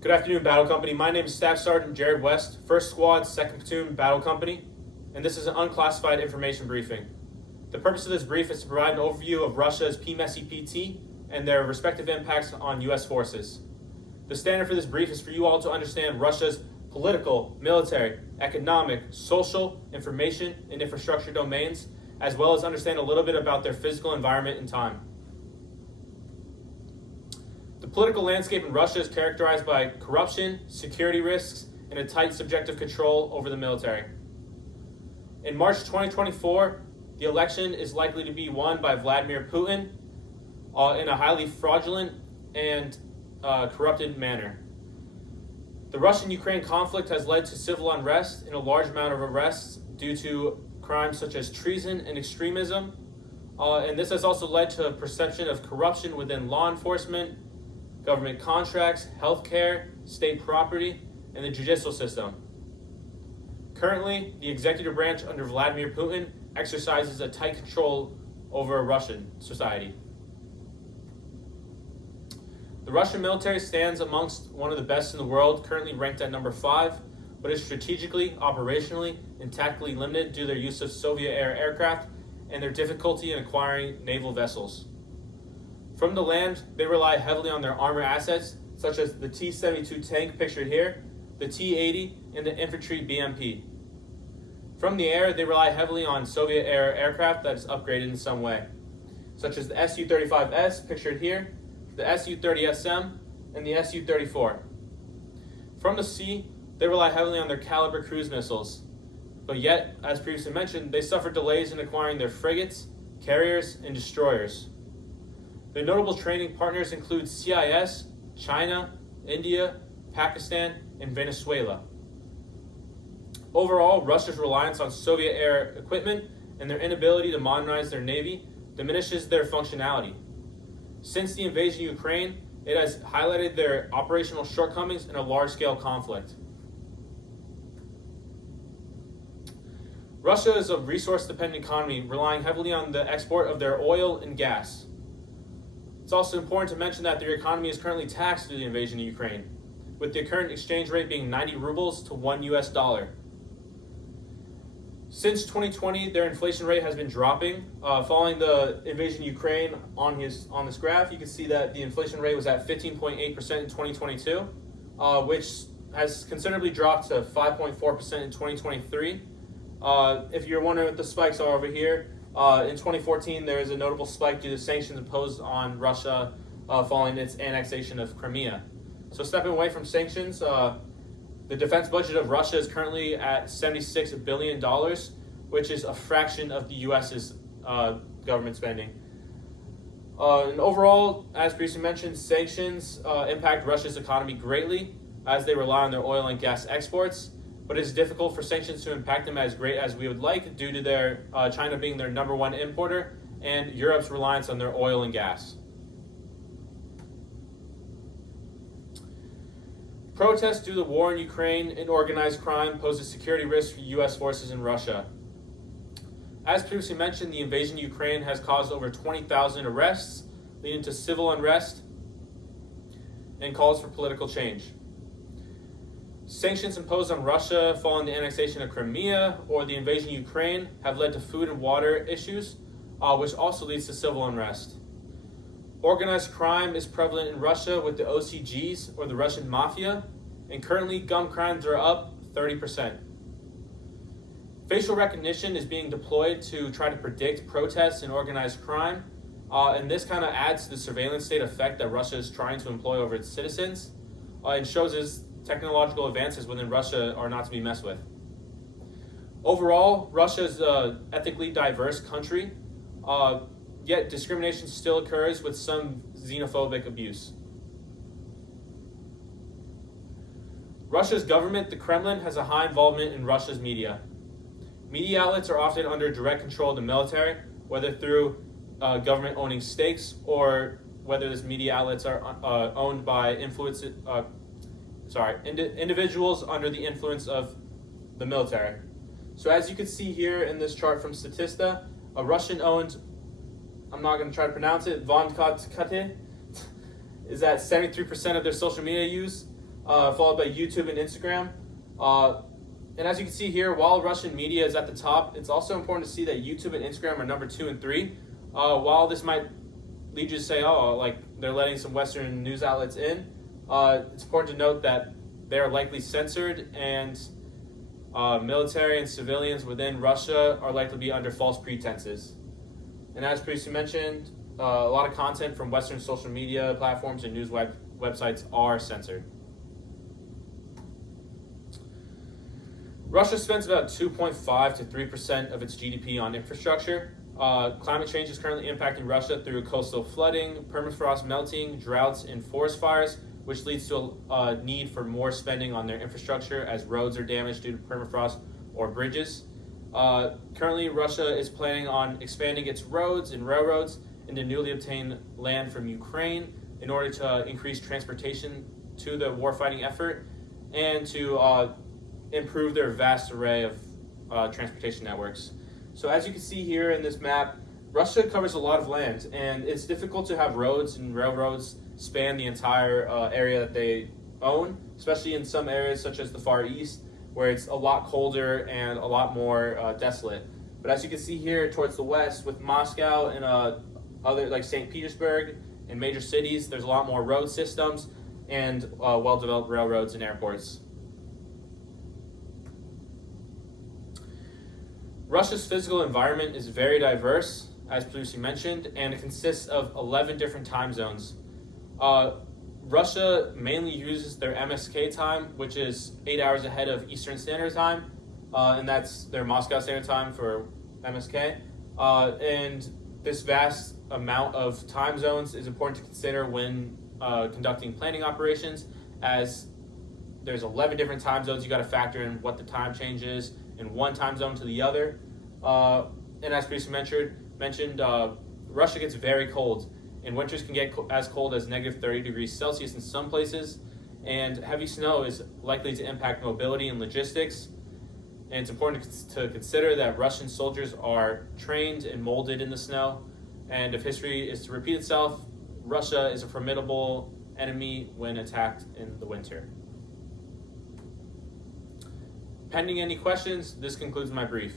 Good afternoon, Battle Company. My name is Staff Sergeant Jared West, 1st Squad, 2nd Platoon, Battle Company, and this is an unclassified information briefing. The purpose of this brief is to provide an overview of Russia's PMSEPT and their respective impacts on U.S. forces. The standard for this brief is for you all to understand Russia's political, military, economic, social, information, and infrastructure domains, as well as understand a little bit about their physical environment and time. The political landscape in Russia is characterized by corruption, security risks, and a tight subjective control over the military. In March 2024, the election is likely to be won by Vladimir Putin in a highly fraudulent and corrupted manner. The Russian-Ukraine conflict has led to civil unrest and a large amount of arrests due to crimes such as treason and extremism. And this has also led to a perception of corruption within law enforcement, government contracts, healthcare, state property, and the judicial system. Currently, the executive branch under Vladimir Putin exercises a tight control over Russian society. The Russian military stands amongst one of the best in the world, currently ranked at number 5, but is strategically, operationally, and tactically limited due to their use of Soviet-era aircraft and their difficulty in acquiring naval vessels. From the land, they rely heavily on their armor assets, such as the T-72 tank pictured here, the T-80, and the infantry BMP. From the air, they rely heavily on Soviet-era aircraft that is upgraded in some way, such as the Su-35S pictured here, the Su-30SM, and the Su-34. From the sea, they rely heavily on their Caliber cruise missiles, but yet, as previously mentioned, they suffer delays in acquiring their frigates, carriers, and destroyers. Their notable training partners include CIS, China, India, Pakistan, and Venezuela. Overall, Russia's reliance on Soviet-era equipment and their inability to modernize their navy diminishes their functionality. Since the invasion of Ukraine, it has highlighted their operational shortcomings in a large-scale conflict. Russia is a resource-dependent economy, relying heavily on the export of their oil and gas. It's also important to mention that their economy is currently taxed due to the invasion of Ukraine, with the current exchange rate being 90 rubles to $1 US. Since 2020, their inflation rate has been dropping. Following the invasion of Ukraine, on this graph, you can see that the inflation rate was at 15.8% in 2022, which has considerably dropped to 5.4% in 2023. If you're wondering what the spikes are over here, in 2014, there was a notable spike due to sanctions imposed on Russia following its annexation of Crimea. So stepping away from sanctions, the defense budget of Russia is currently at $76 billion, which is a fraction of the U.S.'s government spending. And overall, as previously mentioned, sanctions impact Russia's economy greatly as they rely on their oil and gas exports. But it's difficult for sanctions to impact them as great as we would like due to their China being their number one importer and Europe's reliance on their oil and gas. Protests due to the war in Ukraine and organized crime pose a security risk for U.S. forces in Russia. As previously mentioned, the invasion of Ukraine has caused over 20,000 arrests, leading to civil unrest and calls for political change. Sanctions imposed on Russia following the annexation of Crimea or the invasion of Ukraine have led to food and water issues, which also leads to civil unrest. Organized crime is prevalent in Russia with the OCGs, or the Russian Mafia, and currently gun crimes are up 30%. Facial recognition is being deployed to try to predict protests and organized crime, and this kind of adds to the surveillance state effect that Russia is trying to employ over its citizens, and shows its technological advances within Russia are not to be messed with. Overall, Russia is an ethically diverse country, yet discrimination still occurs with some xenophobic abuse. Russia's government, the Kremlin, has a high involvement in Russia's media. Media outlets are often under direct control of the military, whether through government owning stakes or whether these media outlets are owned by individuals under the influence of the military. So as you can see here in this chart from Statista, a Russian-owned, I'm not going to try to pronounce it, Vonkate, is at 73% of their social media use. followed by YouTube and Instagram. And as you can see here, while Russian media is at the top, it's also important to see that YouTube and Instagram are number 2 and 3. While this might lead you to say, oh, like they're letting some Western news outlets in, it's important to note that they are likely censored, and military and civilians within Russia are likely to be under false pretenses. And as previously mentioned, a lot of content from Western social media platforms and news websites are censored. Russia spends about 2.5 to 3% of its GDP on infrastructure. Climate change is currently impacting Russia through coastal flooding, permafrost melting, droughts, and forest fires, which leads to a need for more spending on their infrastructure as roads are damaged due to permafrost or bridges. Currently, Russia is planning on expanding its roads and railroads into newly obtained land from Ukraine in order to increase transportation to the warfighting effort and to improve their vast array of transportation networks. So as you can see here in this map, Russia covers a lot of land, and it's difficult to have roads and railroads span the entire area that they own, especially in some areas such as the Far East, where it's a lot colder and a lot more desolate. But as you can see here towards the west, with Moscow and other like St. Petersburg and major cities, there's a lot more road systems and well-developed railroads and airports. Russia's physical environment is very diverse, as previously mentioned, and it consists of 11 different time zones. Russia mainly uses their MSK time, which is 8 hours ahead of Eastern Standard Time, and that's their Moscow Standard Time for MSK. And this vast amount of time zones is important to consider when conducting planning operations, as there's 11 different time zones. You got to factor in what the time change is in one time zone to the other. And as previously mentioned, Russia gets very cold, and winters can get as cold as negative 30 degrees Celsius in some places, and heavy snow is likely to impact mobility and logistics. And it's important to consider that Russian soldiers are trained and molded in the snow, and if history is to repeat itself, Russia is a formidable enemy when attacked in the winter. Pending any questions, this concludes my brief.